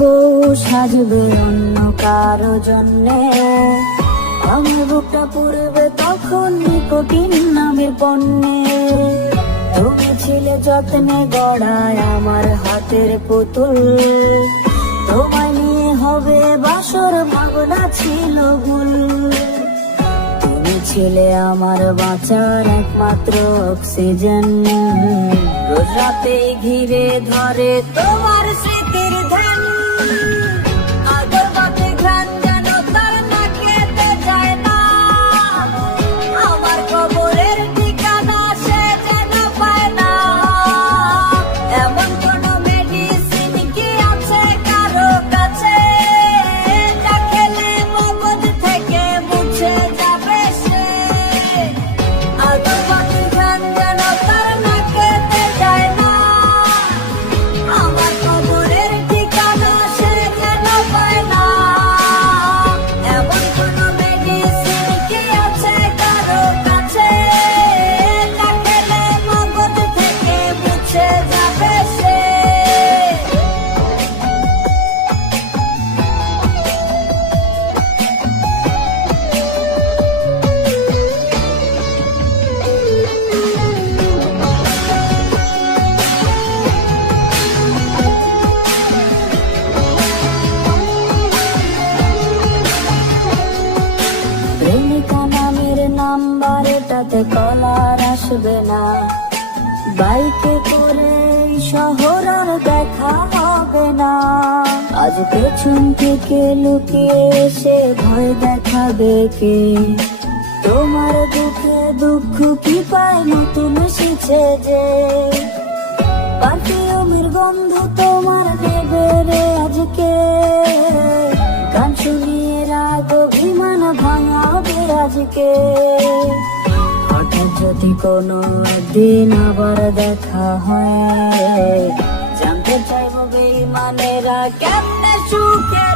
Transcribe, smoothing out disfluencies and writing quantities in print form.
বউ সাজবে অন্য কারো জন্যে, আমার বুকটা পুরবে তখন নিকোটিন নামের পণ্যে। তুমি ছিলে যত্নে গড়ায় আমার হাতের পুতুল, তোমায় নিয়ে হবে বাসর ভাবনা ছিল ভুল। তুমি ছিলে আমার বাঁচার একমাত্র অক্সিজেন, রোজ রাতে ঘিরে ধরে তোমার স্মৃতির ধ্যান। আগরবাতি ঘ্রাণ যেন তার নাকেতে যায় না, আমার কবরের ঠিকানা সে যেন পায় না। এমন কোন মেডিসিন কি আছে কারো কাছে, যা খেলে মগজ থেকে মুছে যাবে সে। আগরবাতি ঘ্রাণ যেন তার নাকেতে যায় না, আমার কবরের ঠিকানা সে যেন পায় না। এমন কোন মেডিসিন কি আছে কারো কাছে, যা খেলে মগজ থেকে মুছে যাবে সে। প্রেমিকা নামের নাম্বার এটাতে কলার আসবে না, বাইকে করে এই শহর আর দেখা হবে না। আজ পেছন থেকে লুকিয়ে এসে ভয় দেখাবে কে, তোমার দুঃখে দুঃখ কি পায় নতুন এসেছে যে। পারফিউমের গন্ধ তোমার দেবে রে আজকে, গান শুনিয়ে রাগ অভিমান ভাঙাবে আজকে। হঠাৎ যদি কোনো একদিন আবার দেখা হয়, জানতে চাইবো বেঈমানেরা কেমনে সুখে